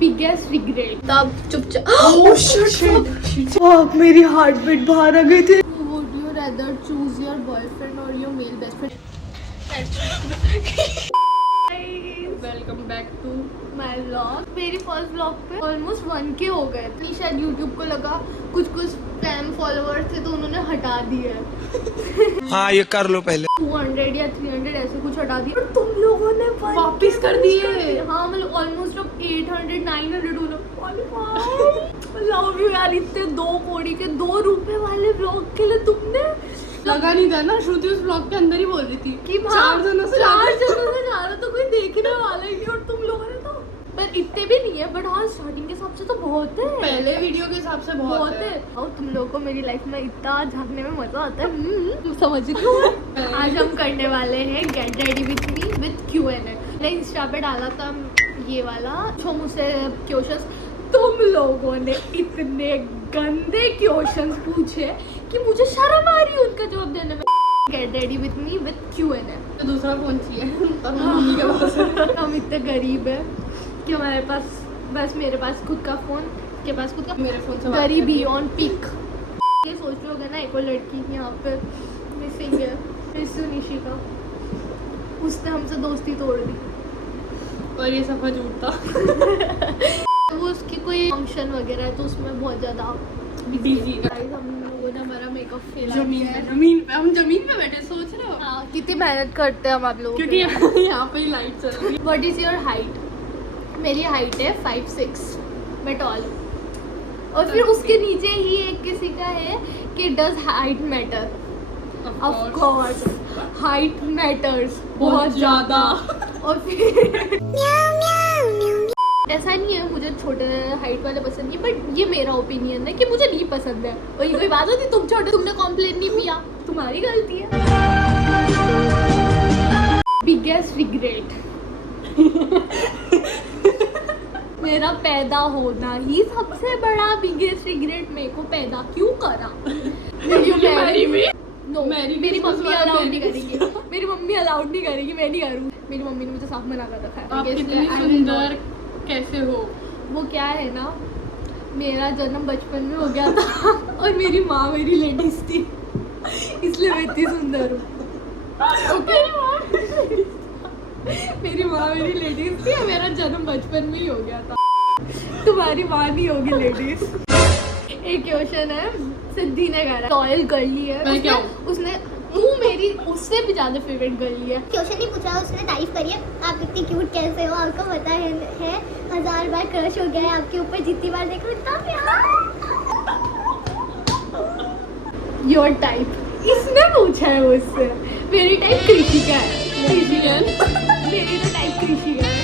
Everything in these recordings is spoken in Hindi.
Biggest regret. तब चुपचाप मेरी हार्ट बीट बाहर आ गई थी। Would you rather choose your boyfriend और your male best friend? Welcome back to my vlog. मेरी फर्स्ट व्लॉग पे ऑलमोस्ट 1K हो गए। नहीं शायद यूट्यूब को लगा कुछ स्पैम फॉलोअर्स थे तो उन्होंने हटा दिए। हाँ ये कर लो पहले। 200 या 300 ऐसे कुछ हटा दिए और तुम लोगों ने वापिस कर दिए। हाँ मतलब ऑलमोस्ट अब 800 900 हो लव यू यार। इतने 2 कौड़ी के 2 रुपए वाले व्लॉग के लिए तुमने लगा नहीं था ना। श्रुति उस ब्लॉग के अंदर ही बोल रही थी कि 4 जनों से ज्यादा तो कोई देखने वाला ही नहीं। और तुम लोगों ने तो पर इतने भी नहीं है, बट हाँ स्टार्टिंग के हिसाब से तो बहुत है। पहले वीडियो के हिसाब से बहुत है। और तुम लोगों को मेरी लाइफ में इतना झांकने में मजा आता है। तुम समझ रही हो। आज हम करने वाले हैं get ready with me with Q&A। मैंने इंस्टा पे डाला था ये वाला जो मुझसे क्वेश्चंस। तुम लोगों ने इतने गंदे क्वेश्चंस पूछे कि मुझे शर्म आ रही है उनका जवाब देने में। Get ready with me with Q&A। तो दूसरा फोन चाहिए और मम्मी के पास है। हम इतने गरीब है कि हमारे पास बस मेरे पास खुद का फोन के पास खुद का मेरे फोन से गरीबी ऑन पिक। ये सोच रहे होगे ना एक और लड़की यहाँ पे मिसिंग है मिसू निशिका। उसने हमसे दोस्ती तोड़ दी और ये सफा झूठ था। वो उसकी कोई फंक्शन वगैरह है तो उसमें बहुत ज़्यादा बिजी। हम लोगों ने हमारा मेकअप फेल जमीन पे हम जमीन पे बैठे सोच रहे हो। हाँ कितनी मेहनत करते हैं हम आप लोग क्योंकि यहाँ पे ही लाइट चल रही है। What is your height? मेरी हाइट है 5'6" मैं टॉल। और फिर उसके नीचे ही एक किसी का है कि does height matter? Of course height matters बहुत ज़्यादा। और फिर ऐसा नहीं है मुझे छोटे हाइट वाले पसंद नहीं, बट ये मेरा ओपिनियन है कि मुझे नहीं पसंद है। और ये कोई बात होती तुम छोटे तुमने कॉम्प्लेन नहीं किया तुम्हारी गलती है। बिगेस्ट रिग्रेट मेरा पैदा होना ही सबसे बड़ा बिगेस्ट रिग्रेट। मेरे को पैदा क्यों करा? नो मेरी मम्मी अलाउड नहीं करेगी। मेरी मम्मी अलाउड नहीं करेगी, मैं नहीं करूँ। मेरी मम्मी ने मुझे साफ मना कर रखा है। आप कितनी सुंदर कैसे हो? वो क्या है ना मेरा जन्म बचपन में हो गया था और मेरी माँ मेरी लेडीज थी इसलिए मैं इतनी सुंदर हूँ। ओके मेरी माँ मेरी लेडीज थी और मेरा जन्म बचपन में ही हो गया था। तुम्हारी माँ नहीं होगी लेडीज। एक क्वेश्चन है सिद्धि ने करा रॉयल गर्ली है उसने तू मेरी उससे भी ज्यादा फेवरेट गर्ली है। क्वेश्चन नहीं पूछा उसने तारीफ करी है। आप इतनी क्यूट कैसे हो? आपको पता है 1000 बार क्रश हो गया है आपके ऊपर। जितनी बार देखो इतना प्यार। योर टाइप इसने पूछा है मुझसे। मेरी टाइप कृषिका है। मेरी तो टाइप कृषिका है।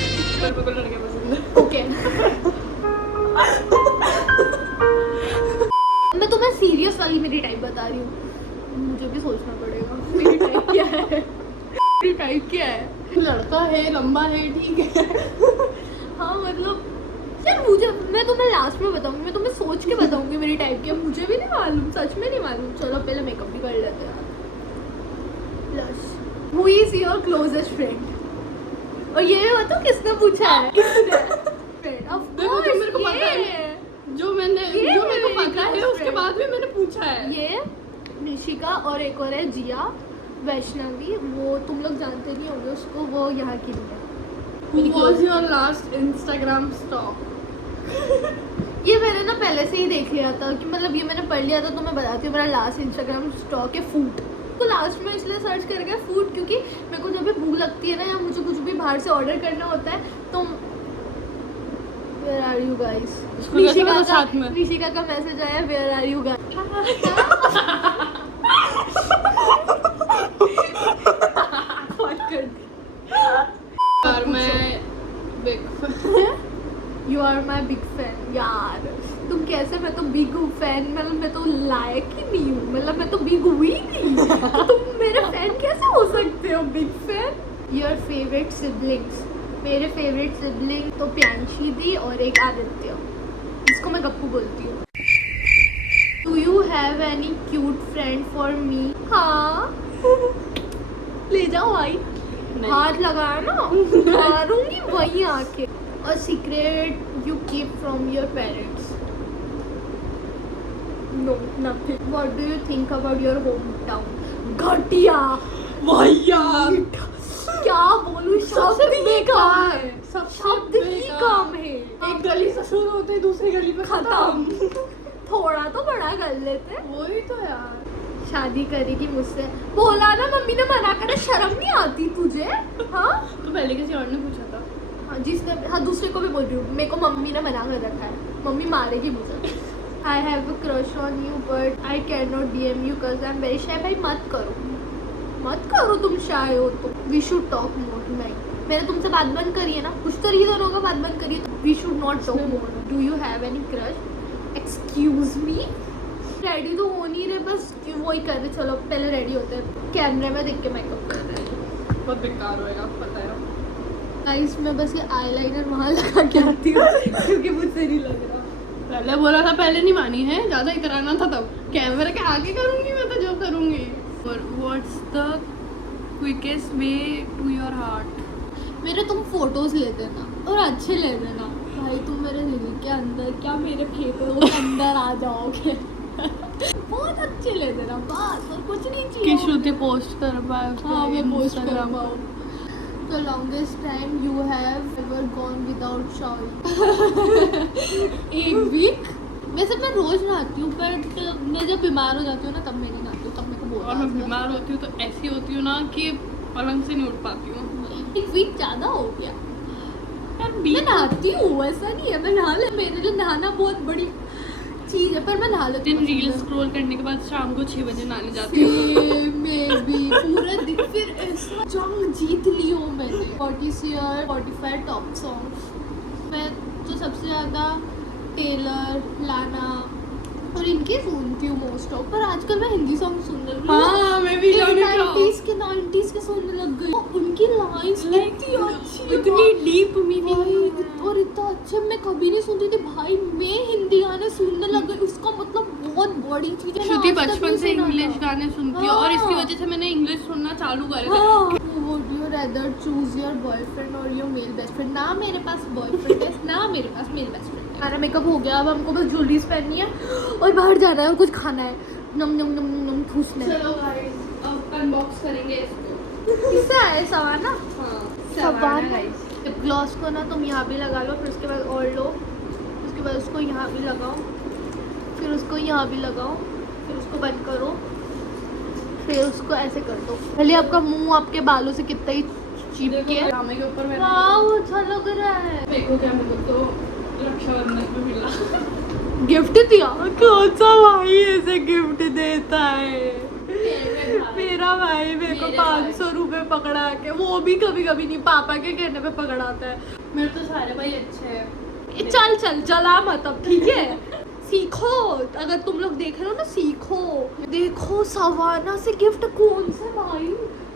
लड़के पसंद है। ओके मैं तुम्हें सीरियस वाली मेरी टाइप बता रही हूँ। मुझे भी सोचना पड़ेगा मेरी टाइप क्या है। मेरी टाइप क्या है? लड़का है लंबा है ठीक है। हाँ मतलब यार मुझे मैं तुम्हें लास्ट में बताऊंगी। मैं तुम्हें सोच के बताऊंगी मेरी टाइप क्या। मुझे भी नहीं मालूम सच में नहीं मालूम। चलो पहले मेकअप भी कर लेते हैं। Plus who is your closest friend? और ये भी बताओ किसने पूछा है? देखो जो मेरे को पता है जो मेरे को पता है उसके बाद भी मैंने पूछा है। ये निशिका और एक और है जिया वैष्णवी। वो तुम लोग जानते नहीं होंगे उसको। वो यहाँ की नहीं है। Who was your last Instagram stalk? ये मैंने ना पहले से ही देख लिया था कि मतलब ये मैंने पढ़ लिया था तो मैं बताती हूँ। मेरा लास्ट इंस्टाग्राम स्टॉक है फूड। तो लास्ट में इसलिए सर्च कर गया फूड क्योंकि मेरे को जब भी भूख लगती है ना या मुझे कुछ भी बाहर से ऑर्डर करना होता है तो Where are you guys? Nishika का मैसेज आया Where are you guys? और मैं You are my big fan यार। तुम कैसे? मैं तो बिग फैन मतलब मैं तो लायक ही नहीं हूँ। मतलब मैं तो बिग हुई नहीं। तुम मेरे फैन कैसे हो सकते हो? Big fan. Your favourite siblings? मेरे फेवरेट सिबलिंग तो प्यांशी दी और एक आदित्य। इसको मैं गप्पू बोलती हूँ। Do you have any cute friend for me? हाँ ले जाओ भाई। हाथ लगाया ना मारूंगी वहीं आके। और secret you gift from your parents? No, nothing. What do you think about your hometown? घटिया, वाहियात, क्या बोलूं, शब्द ही कम है, शब्द ही बेकार। कम है। एक गली से शुरू होते हैं दूसरी गली पे खत्म। थोड़ा तो बड़ा कर लेते। वही तो यार। शादी करेगी मुझसे, बोला ना, मम्मी ने मना करा, शर्म नहीं आती तुझे? हाँ तो पहले किसी और ने पूछा था। हाँ, जिसने, हाँ दूसरे को भी बोल रही हूँ, मेरे को मम्मी ने मना कर रखा है, मम्मी मारेगी मुझे। I have a crush on you but I can not DM you because I am very shy. भाई मत करो तुम शाय हो तो। We should talk more. नहीं, मैंने तुमसे बात बंद करी है ना, कुछ तो रीजन होगा बात बंद करी है, तो we should not talk more. Do you have any crush? Excuse me, ready तो हो नहीं रहे, बस वही कर रहे। चलो पहले रेडी होते हैं, कैमरे में देख के मेकअप कर रहे हैं। बहुत बेकार होएगा, पता है। गाइस मैं बस ये आईलाइनर वहाँ लगा के आती हूँ क्योंकि मुझसे नहीं लग रहा। पहले बोला था, पहले नहीं मानी है, ज्यादा इतराना था तब। कैमरे के आगे करूंगी मैं तो जो करूंगी। और what's the quickest way to your heart? मेरे तुम फोटोज ले देना और अच्छे ले देना भाई। तुम मेरे दिल के अंदर, क्या मेरे फेफड़ों के अंदर आ जाओगे। बहुत अच्छे ले देना बस, और कुछ नहीं कि चाहिए। श्रुति पोस्ट कर पाए उसको हाँ मैं पोस्ट कर Instagram पाऊँ। The longest time you have ever gone without showering? एक वीक। वैसे मैं रोज नहाती हूँ, पर मैं जब बीमार हो जाती हूँ ना तब मैं नहीं नहाती हूँ, तब मेरे को बहुत और मैं आता है। बीमार होती हूँ तो ऐसी होती हूँ ना कि पलंग से नहीं उठ पाती हूँ। एक वीक ज्यादा हो गया। यार मैं नहाती हूँ, ऐसा नहीं है, मैं नहा ले, मेरे लिए नहाना बहुत बड़ी चीज है, पर मैं नहा लेती दिन हूँ। रील स्क्रॉल करने के बाद शाम को 6 बजे नहाने जाती हूँ। मैं भी पूरा दिन फिर ऐसा जंग जीत ली हूँ मैंने। 45 टॉप सॉन्ग्स। मैं तो सबसे ज़्यादा टेलर, लाना और इनके सुनती हूँ मोस्ट ऑफ। पर आजकल मैं हिंदी सॉन्ग सुनने लगी हूँ। हाँ मैं भी जाने का 90s के सुनने लग गई। उनकी लाइंस इतनी अच्छी, इतनी डीप मीनिंग। और इतना अच्छे मैं कभी नहीं सुनती थी भाई। मैं हिंदी गाने सुनने लग गई, उसका मतलब बहुत बड़ी चीज है। श्रुति बचपन से इंग्लिश गाने सुनती है और इसकी वजह से मैंने इंग्लिश सुनना चालू कर दिया। Would you rather choose your boyfriend or your male best friend? ना मेरे पास बॉयफ्रेंड है, ना मेरे पास मेल बेस्ट फ्रेंड है। हमारा मेकअप हो गया, अब हमको बस ज्वेलरीज पहननी है और बाहर जाना है और कुछ खाना है। नम नम नम नम नम ठूसने। चलो गाइस, अब अनबॉक्स करेंगे इसको। किससे आया सवाना? हाँ सवाना गाइस। लिप ग्लॉस को ना तुम यहाँ भी लगा लो, फिर उसके बाद और लो, उसके बाद उसको यहाँ भी लगाओ, फिर उसको यहाँ भी लगाओ, फिर उसको बंद करो, फिर उसको ऐसे कर दो। पहले आपका मुंह आपके बालों से कितना ही चिपके है। ड्रामे के ऊपर मैंने वाओ अच्छा लग रहा है। देखो क्या मेरे को तो रक्षाबंधन में मिला। गिफ्ट दिया? कौन सा भाई ऐसे गिफ्ट देता है? मेरा भाई मेरे को 500 रुपए पकड़ा के, वो भी कभी कभी नहीं, पापा के कहने पे पकड़ाता है। मेरे तो सारे भाई अच्छे हैं। चल जला मत अब, ठीक है? सीखो, अगर तुम लोग देख रहे हो ना सीखो। देखो सवाना से गिफ्ट कौन से भाई,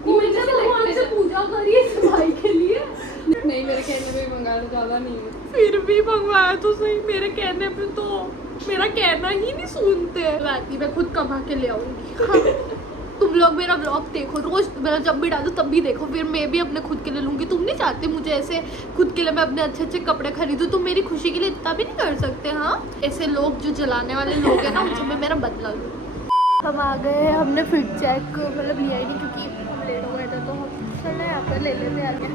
कौन से भगवान से पूजा करी इस भाई के लिए। नहीं मेरे कहने पे मंगाया ज्यादा नहीं है। फिर भी मंगवाया तो सही, मेरे कहने पे तो मेरा कहना ही नहीं सुनते। बात मैं खुद कमा के ले आऊंगी। हाँ। तुम लोग मेरा ब्लॉग देखो रोज, मेरा जब भी डालूं तब भी देखो, फिर मैं भी अपने खुद के लिए लूंगी। तुम नहीं चाहते मुझे ऐसे खुद के लिए मैं अपने अच्छे अच्छे कपड़े खरीदूं? तुम मेरी खुशी के लिए इतना भी नहीं कर सकते? हाँ ऐसे लोग जो जलाने वाले लोग हैं ना, उनसे मैं मेरा बदला लूँ। हम आ गए हैं, हमने फिट चेक मतलब लिया ही नहीं क्योंकि हम लेट हो गए थे, तो हम चले यहाँ पर ले लेते आगे।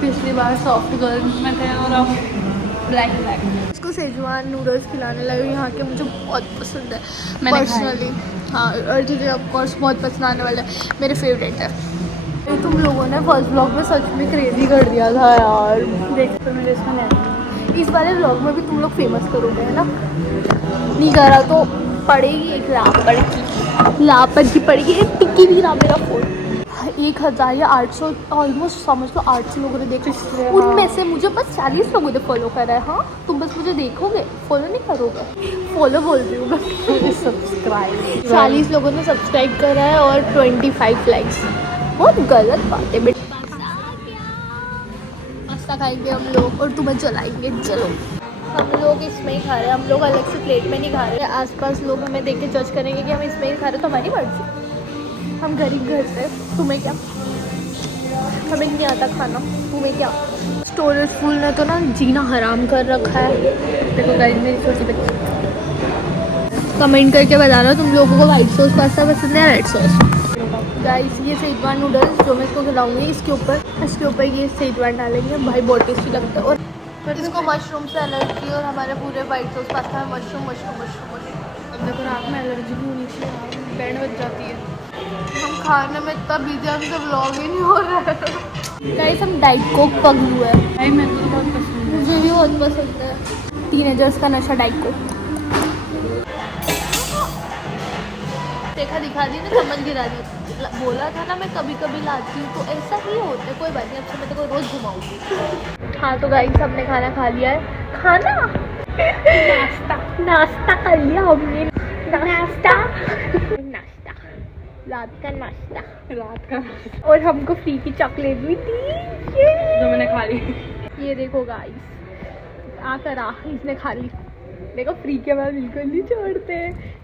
पिछली बार सॉफ्ट गर्ल में थे और अब ब्लैक ब्लैक। इसको सेजवान नूडल्स खिलाने लगे, यहाँ के मुझे बहुत पसंद है मैंने पर्सनली। हाँ और तुझे ऑफकोर्स बहुत पसंद आने वाला है, मेरे फेवरेट है। ये तुम लोगों ने फर्स्ट ब्लॉग में सच में क्रेजी कर दिया था यार। देख तो मेरे इसमें इस वाले ब्लॉग में भी तुम लोग फेमस करोगे है ना? नहीं करा तो पड़ेगी एक लापर की पड़ेगी, एक टिक्की भी ना। मेरा फोन 1000 या 800 ऑलमोस्ट समझ लो 800 लोगों ने देखा। उनमें से मुझे बस 40 लोगों ने फॉलो करा है। हाँ तुम बस मुझे देखोगे, फॉलो नहीं करोगे। फॉलो बोल रही हूँ मैं, सब्सक्राइब। 40 लोगों ने सब्सक्राइब करा है और 25 लाइक्स। बहुत गलत बात है बेटा। पास्ता खाएंगे हम लोग और तुम्हें जलाएंगे। चलो हम लोग इसमें ही खा रहे हैं, हम लोग अलग से प्लेट में नहीं खा रहे। आसपास लोग हमें देख के जज करेंगे कि हम इसमें ही खा रहे, तो हमारी मर्जी। हम गरीब घर से, तुम्हें क्या? हमें नहीं आता खाना, तुम्हें क्या। स्टोरेज फुल ने तो ना जीना हराम कर रखा है। देखो गाइस मेरी छोटी बच्ची, कमेंट करके बताना तुम लोगों को व्हाइट सॉस पास्ता पसंद है या रेड सॉस। गाइस ये शेजवान नूडल्स जो मैं इसको खिलाऊंगी, इसके ऊपर ये शेजवान डालेंगे, भाई बहुत टेस्टी लगता है। और इसको मशरूम से एलर्जी, और हमारे पूरे व्हाइट सॉस पास्ता में मशरूम। अब देखो रात में एलर्जी भी होनी चाहिए, बैंड बज जाती है। हम खाने में इतना बिजी, हमसे व्लॉग ही नहीं हो रहा है। गाइस हम डाइट कोक पगलू है भाई मेरे को तो बहुत पसंद है। मुझे भी बहुत पसंद है। टीनेजर्स का नशा डाइट कोक। देखा दिखा दी ना, चम्मच गिरा दी। बोला था ना मैं कभी कभी लाती हूँ, तो ऐसा ही होता है। कोई बात नहीं, अब से मैं तेरे को रोज घुमाऊंगी। हाँ तो गाइस हमने खाना खा लिया है। खाना नाश्ता कर लिया हमने। नाश्ता रात का और हमको फ्री की चॉकलेट भी थी जो मैंने खा ली। ये देखो गाइस इसने खा ली। देखो फ्री के बाद बिल्कुल नहीं छोड़ते।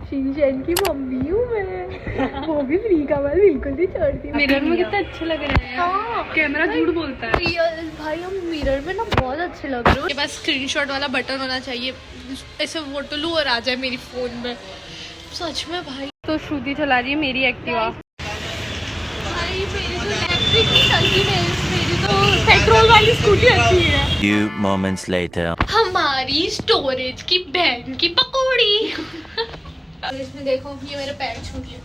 शीशेन की मम्मी हूँ मैं, वो भी फ्री का बाद बिल्कुल नहीं छोड़ती। मिरर में कितना अच्छे लग रहे हैं। हाँ। कैमरा झूठ बोलता है। भाई हम मिरर में ना बहुत अच्छे लग रहे हो। के पास स्क्रीनशॉट वाला बटन होना चाहिए, ऐसे फोटो लूँ और आ जाए मेरी फोन में। सच में भाई। तो श्रुति चला रही है मेरी एक्टिवा। भाई मेरी तो इलेक्ट्रिक नहीं चलती, मेरी तो पेट्रोल वाली स्कूटी अच्छी है। Few moments later. हमारी स्टोरेज की बहन की पकौड़ी। इसमें देखो ये मेरे पैर छू गए।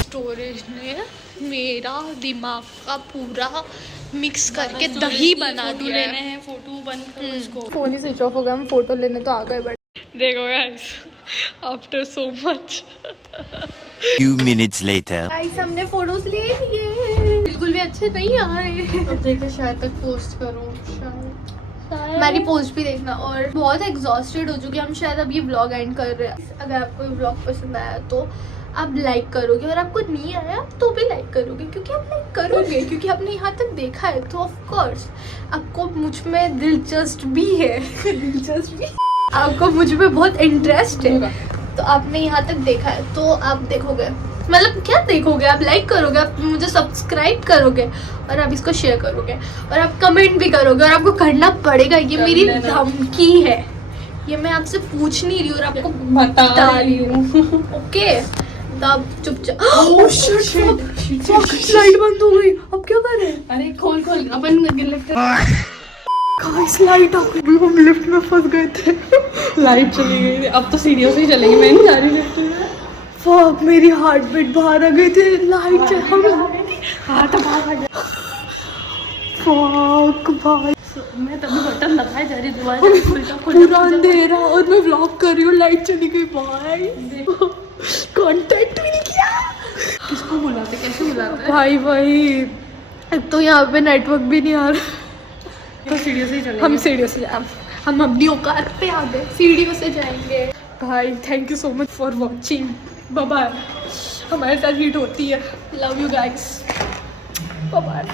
स्टोरेज ने मेरा दिमाग का पूरा मिक्स करके दही बना फोटो दिया लेने है। हैं, फोटो बंद करो उसको। फोन ही स्विच ऑफ हो गया, हम फोटो लेने तो आ गए बट देखो guys, after so much. Few minutes later. Guys हमने फोटोज ले लिए, बिल्कुल भी अच्छे नहीं आए। अब देखो शायद तक पोस्ट करूँ, शायद मेरी पोस्ट भी देखना। और बहुत एग्जॉस्टेड हो चुके हम, शायद अब ये व्लॉग एंड कर रहे हैं। अगर आपको ये व्लॉग पसंद आया तो आप लाइक करोगे, और आपको नहीं आया तो भी लाइक करोगे, क्योंकि आप लाइक करोगे क्योंकि आपने यहाँ तक देखा है। तो ऑफ कोर्स आपको मुझ में दिलचस्पी है आपको मुझ में बहुत इंटरेस्ट है, तो आपने यहाँ तक देखा है तो आप देखोगे। मतलब क्या देखोगे, आप लाइक करोगे, आप मुझे सब्सक्राइब करोगे, और आप इसको शेयर करोगे, और आप कमेंट भी करोगे। और आपको करना पड़ेगा, ये मेरी धमकी है, ये मैं आपसे पूछ नहीं रही हूँ और आपको बता रही हूँ। ओके तब चुपचाप। लाइट बंद हो गई, अब क्या करें। अरे खोल अपन लिफ्ट। गाइस लाइट आ गई, हम लिफ्ट में फंस गए थे। लाइट चली गई थी, अब तो सीढ़ियों से ही चलेगी। मैं नहीं जा रही लिफ्ट में। फक मेरी हार्ट बीट बाहर आ गई थी। लाइट हम हाथ बाहर आ गया। फक भाई, मैं तभी बटन दबाए जा रही, दोबारा उल्टा पूरा अंधेरा और मैं व्लॉग कर रही हूँ, लाइट चली गई भाई। कांटेक्ट भी नहीं किया। किसको बुलाते, कैसे बुलाते? भाई एक तो यहाँ पे नेटवर्क भी नहीं आ रहा। तो सीढ़ियों से ही चलेंगे। हम सीढ़ियों से जाए, हम अपनी औकात पे आ गए, सीढ़ियों से जाएंगे। भाई thank you so much for watching, bye bye. हमारे साथ हीट होती है। Love you guys, bye bye.